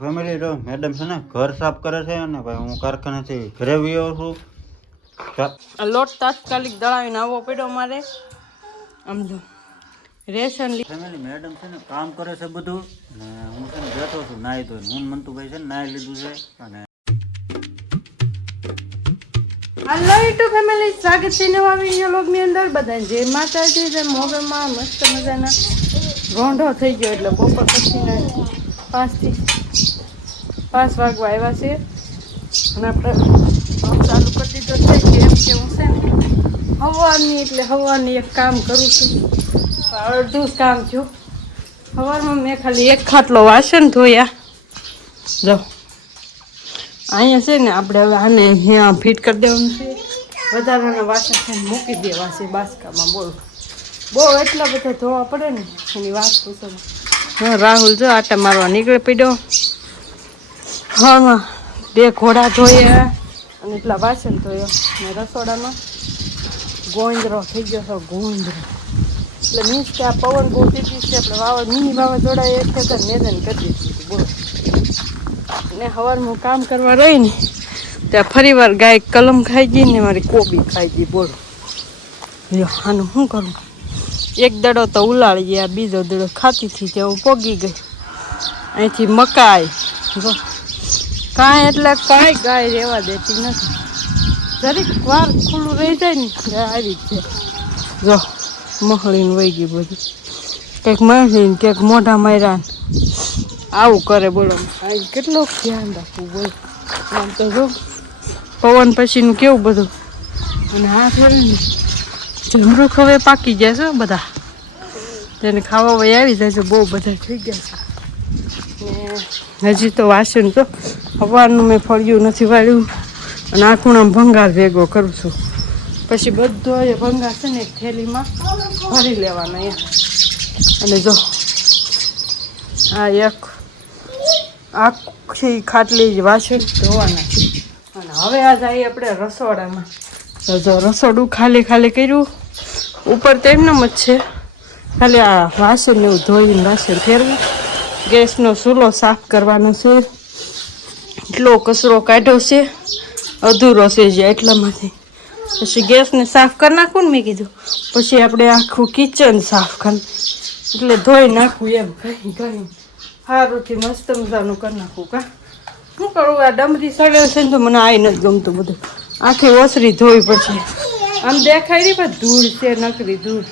Family જો madam છે ને ઘર સાફ કરે છે ને ભાઈ હું કારખાનેથી ઘરે આવ્યો છું. લોટ તાત્કાલિક દળાવીને આવવો પડ્યો મારે. આમ જો રેશન ફેમિલી મેડમ છે ને કામ કરે છે બધું ને હું છે ને બેઠો છું નાહી ધોઈને. હું મંતુભાઈ છે ને નાહી લીધું છે અને હેલો યુટ્યુબ ફેમિલી, સ્વાગત છે નવા વિડીયો વ્લોગની અંદર. બધા જય માતાજી. જય મોગલમાં મસ્ત મજાના રોંઢો થઈ ગયો એટલે બપોર પછીના 5 વાગવા આવ્યા છે અને આપણે ચાલુ કરી દીધો છે. કેમ કે હું છે ને સવારની એટલે સવારની એક કામ કરું છું, અડધું જ કામ થયું. સવારમાં મેં ખાલી એક ખાટલો વાસણ ધોયા. જો અહીંયા છે ને આપણે હવે આને અહીંયા ફિટ કરી દેવાનું છે. વધારાના વાસણ છે મૂકી દેવા છે બાસકામાં. બહુ એટલા બધા ધોવા પડે ને એની વાત પૂછો. હા, રાહુલ જો આટા મારવા નીકળી પડ્યો. હા, 2 ઘોડા ધોયા અને એટલા વાસણ ધોયો ને રસોડામાં ગોંદરો થઈ ગયો છે. ગોંદરો એટલે મીન્સ કે આ પવન બહુ પીતી છે. આપણે મિની વાવાઝોડા એ ખેતર મેદાન કરી દીધું. બોલો ને સવારમાં કામ કરવા રહી ને ત્યાં ફરી વાર ગાય કલમ ખાઈ ગઈ ને મારી કોબી ખાઈ ગઈ. બોલો આનું શું કરું? એક દડો તો ઉલાળી ગયા, બીજો દડો ખાતી હતી ત્યાં હું પોગી ગઈ. અહીંથી મકાઈ જો કાંઈ એટલે કાંઈ ગાય રહેવા દેતી નથી. જરીક વાર ખુલ્લું રહી જાય ને આવી જ છે. જો મહળીને વહી ગઈ બધું, કંઈક મહળીને કંઈક મોઢા માર્યા આવું કરે. બોલો કેટલું ધ્યાન રાખવું. બોલો આમ તો જો પવન પછીનું કેવું બધું. અને હા થયું જમરૂખ હવે પાકી જાય છે બધા, તેને ખાવા વહી આવી જાય છે. બહુ બધા થઈ ગયા છે ને હજી તો વાસણ તો સવારનું મેં ફળિયું નથી વાળ્યું અને આ ખૂણામાં ભંગાર ભેગો કરું છું. પછી બધો એ ભંગાર છે ને એક થેલીમાં ભરી લેવાનો અહીંયા. અને જો આ એક આખી ખાટલી જ વાસણ ધોવાના છે. અને હવે આ જઈએ આપણે રસોડામાં. તો જો રસોડું ખાલી કર્યું. ઉપર તો એમનેમ જ છે, ખાલી આ વાસણ ને એવું ધોઈને વાસણ ફેરવું. ગેસનો ચૂલો સાફ કરવાનો છે, એટલો કચરો કાઢ્યો છે, અધૂરો છે જે એટલામાંથી. પછી ગેસને સાફ કરી નાખવું ને મેં કીધું. પછી આપણે આખું કિચન સાફ કરી એટલે ધોઈ નાખવું. એમ કहीं સારુંથી મસ્ત મજાનું કરી નાખવું. કા શું કરું? આ ડમરી સડેલ છે ને તો મને આઈ નથી ગમતું બધું. આખી ઓસરી ધોઈ પછી આમ દેખાય નહીં પણ ધૂળ છે, નકરી ધૂળ.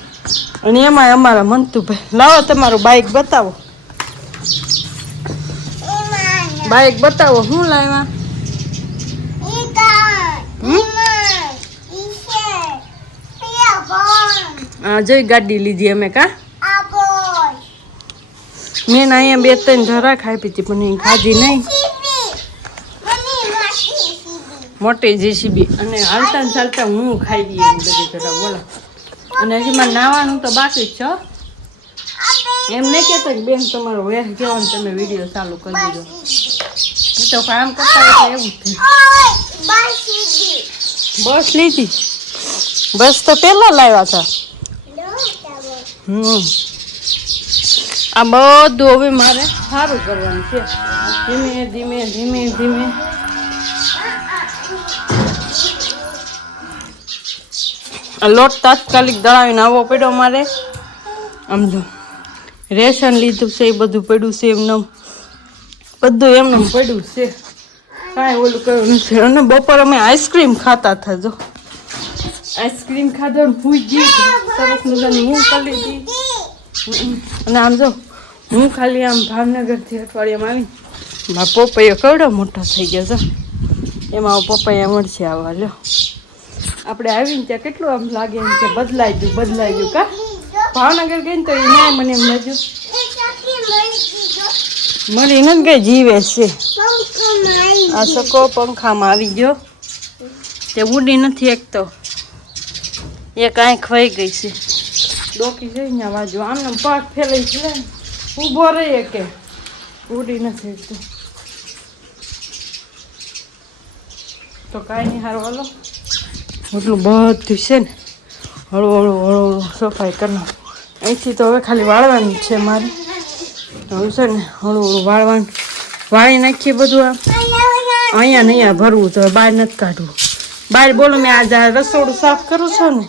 અને એમાં અમારા મંતુભાઈ લાવો તમારું બાઇક બતાવો. બાઇક બતાવો. શું લાવ્યા? હા, જોઈ ગાડી લીધી અમે. કા મેં અહીંયા 2-3 ધરા ખાઈ પીધી પણ એ ખાધી નહીં. મોટી જેસીબી અને હાલતા ચાલતા હું ખાઈ ગઈ એની બધી ધરા. બોલો અને હજી મારે નાવાનું તો બાકી જ છે. એમ નહીં કહેતો કે બેન તમારો વેહ જેવો ને તમે વિડીયો ચાલુ કરી દીધો. હું તો કામ કરતા એટલે એવું જ થાય. બસ લીધી? બસ તો પહેલાં લાવ્યા હતા. આ બધું હવે મારે સારું કરવાનું છે. ધીમે ધીમે લોટ તાત્કાલિક દળાવીને આવવો પડ્યો મારે. આમ જો રેશન લીધું છે એ બધું પડ્યું છે એમને બધું એમને પડ્યું છે, કાંઈ ઓલું કર્યું નથી. અને બપોર અમે આઈસ્ક્રીમ ખાતા હતા. જો આઈસ્ક્રીમ ખાધો ને ભૂઈ ગઈ સરસ મજાની હું કરી લીધી. અને આમ જો હું ખાલી આમ ભાવનગરથી અઠવાડિયામાં આવી મારા પપૈયો કેવડો મોટો થઈ ગયો છે. એમાં પપૈયા મળશે આવા. લ્યો આપણે આવીને ત્યાં કેટલું આમ લાગે એમ કે બદલાઈ ગયું. કા ભાવનગર ગઈ ને તો એ ન્યાય મને એમ લાગ્યું મળી નથી ગઈ જીવે છે. આ સકો પંખામાં આવી ગયો તે ઉડી નથી. એક તો એક આંખ વહી ગઈ છે. ડોકી છે ને બાજુ આમને પાક ફેલાઈ છે ને ઊભો રહીએ કે ઉડી નથી. એક તો કાંઈ નહીં. સારું હાલો એટલું બધું છે ને હળવું સફાઈ કરી નાખું. અહીંથી તો હવે ખાલી વાળવાનું છે મારે. હવે છે ને હળવું વાળવાનું વાળી નાખીએ બધું આમ અહીંયા નહીં આ ભરવું તો બહાર નથી કાઢવું બહાર બોલો મેં આજે આ રસોડું સાફ કરું છું ને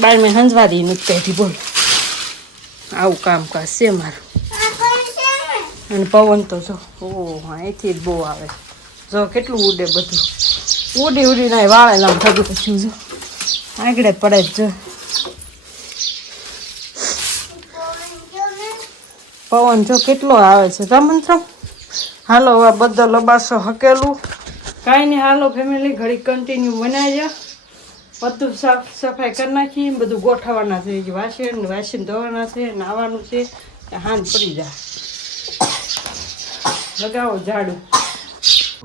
બહાર મેં હંજવારી નથી કાઢી બોલો આવું કામકાજ છે મારું અને પવન તો જો અહીંથી જ બહુ આવે જો કેટલું ઉડે બધું ઉડી ઉડીને વાળેલા થતું પછી જો આગળ પડે જ જો પવન જો કેટલો આવે છે રમંત્ર હાલો હવે બધા લબાસો હકેલું કાંઈ નહીં હાલો ફેમિલી ઘડી કન્ટિન્યુ બનાવી બધું સાફ સફાઈ કરી નાખી બધું ગોઠવવાના છે વાસણ ધોવાના છે નાહવાનું છે હાથ પડી જાય લગાવો ઝાડુ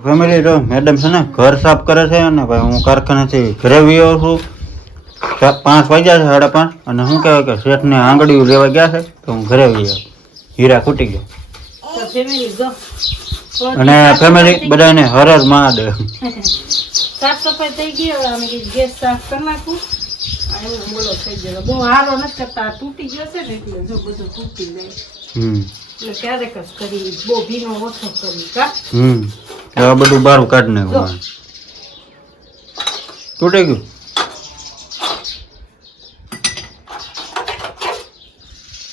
ફેમિલી જો મેડમ છે ને ઘર સાફ કરે છે અને ભાઈ હું કારખાનેથી ઘરે આવ્યો છું 5 વાગ્યા છે 5:30 અને શું કહેવાય કે શેઠને આંગળીઓ લેવા ગયા છે તો હું ઘરે આવ્યો હીરા ખૂટી ગયો તો ફેમિલી જો અને ફેમિલી બધાને હર હર મહાદેવ સાફ સફાઈ થઈ ગઈ હવે અમે ગેસ સાફ કરી નાખું અને બોલો થઈ ગયો બહુ હારો નથી કરતા તૂટી ગયો છે ને એટલે જો બધું તૂટી જાય એટલે ક્યારેક જ કરી બહુ ભીનો ઓછો કરી કા હવે બધું બારું કાઢી નાખું તૂટી ગયું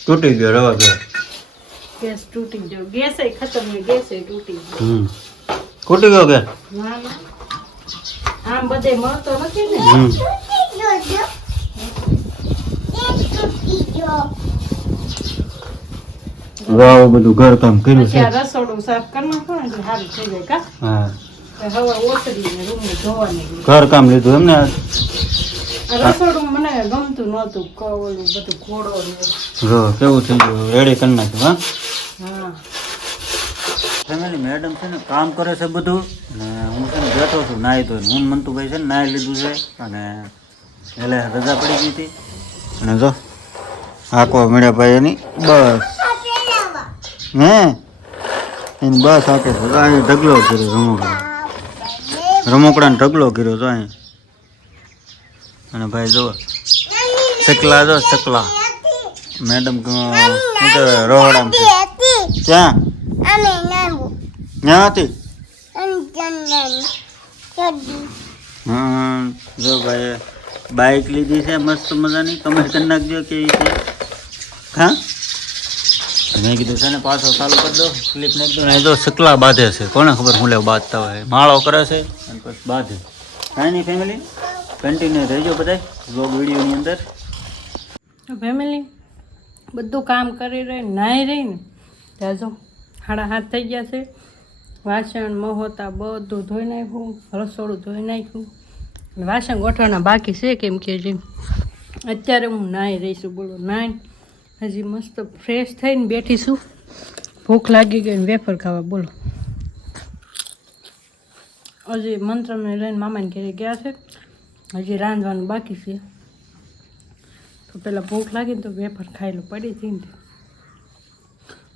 તૂટી ગયો રવા ગયો ગેસ તૂટી ગયો ગેસ ખતમ ને ગેસ તૂટી ગયો તૂટી ગયો કે ના ના આમ બધે મળતો નથી ને વાવ બધું ઘર કામ કર્યું છે રસોડું સાફ કરી નાખો ને એટલે સારું થઈ જાય કા હા હવા ઓસરી ને રૂમ ધોવાની ઘર કામ લીધું એમને રસોડું મને ગમતું નહોતું ઓલું બધું ઘોડો ને જો કેવું થઈ ગયું રેડી કરી નાખ્યું હા ફેમિલી મેડમ છે ને કામ કરે છે બધું અને હું છે ને બેઠો છું નાહી તો હું મંતુભાઈ છે ને નાહી લીધું છે અને એટલે રજા પડી ગઈ હતી અને જો આંકવા મળ્યા ભાઈ એની બસ હે એની બસ આપે છે અહીં ઢગલો કર્યો રમકડાને ઢગલો કર્યો તો અહીં અને ભાઈ જો ચકલા જો ચકલા મેડમ શું કહેવાય રોહડામ છે ક્યાં ક્યાં હતી જો ભાઈ બાઇક લીધી છે મસ્ત મજાની કમેન્ટ કરી નાખજો કેવી છે હા મેં કીધું છે ને પાછો ચાલુ કરી દો ક્લિપ નાખી દો ને જો ચકલા બાંધે છે કોને ખબર હું લેવા બાંધતા હોય માળો કરે છે અને પછી બાંધે કાંઈ નહીં ફેમિલી કન્ટિન્યુ રહેજો બધા વ્લોગ વિડીયોની અંદર ફેમિલી બધું કામ કરી રહી નાહી રહી ને ત્યાં જો 7:30 થઈ ગયા છે વાસણ મહોતા બધું ધોઈ નાખ્યું રસોડું ધોઈ નાખ્યું વાસણ ગોઠવાના બાકી છે કેમ કે હજી અત્યારે હું નાહી રહીશું બોલો નાહી હજી મસ્ત ફ્રેશ થઈને બેઠીશું ભૂખ લાગી ગઈ ને વેફર ખાવા બોલો હજી મંત્રને લઈને મામાને ઘરે ગયા છે હજી રાંધવાનું બાકી છે તો પહેલાં ભૂખ લાગી ને તો વેફર ખાઈ લો પડી હતી ને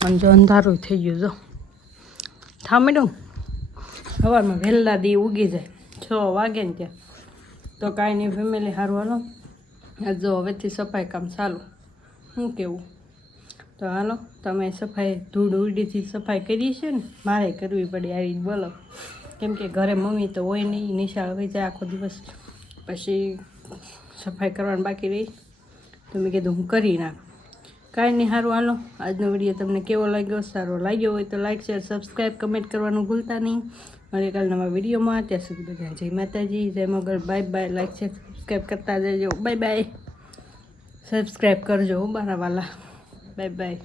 અને જો અંધારું થઈ ગયું જો થા મેડમ સવારમાં વહેલા દી ઉગી જાય 6 વાગે ને ત્યાં તો કાંઈ નહીં ફેમિલી સારું હાલો જો હવેથી સફાઈ કામ ચાલુ શું કેવું તો હાલો તમે સફાઈ ધૂળ ઉડીથી સફાઈ કરી છે ને મારે કરવી પડે આવી બોલો કેમ કે ઘરે મમ્મી તો હોય નહીં નિશાળ હોય જાય આખો દિવસ પછી સફાઈ કરવાની બાકી રહી તો મેં કીધું હું કરી નાખું કાંઈ નહીં સારું હાલો આજનો વિડીયો તમને કેવો લાગ્યો સારો લાગ્યો હોય તો લાઈક શેર સબસ્ક્રાઈબ કમેન્ટ કરવાનું ભૂલતા નહીં મળીએ કાલ નવા વિડીયોમાં ત્યાં સુધી બધા જય માતાજી જય Mogal bye bye like share subscribe કરતા જજો બાય બાય સબસ્ક્રાઈબ કરજો મારા વાલા બાય બાય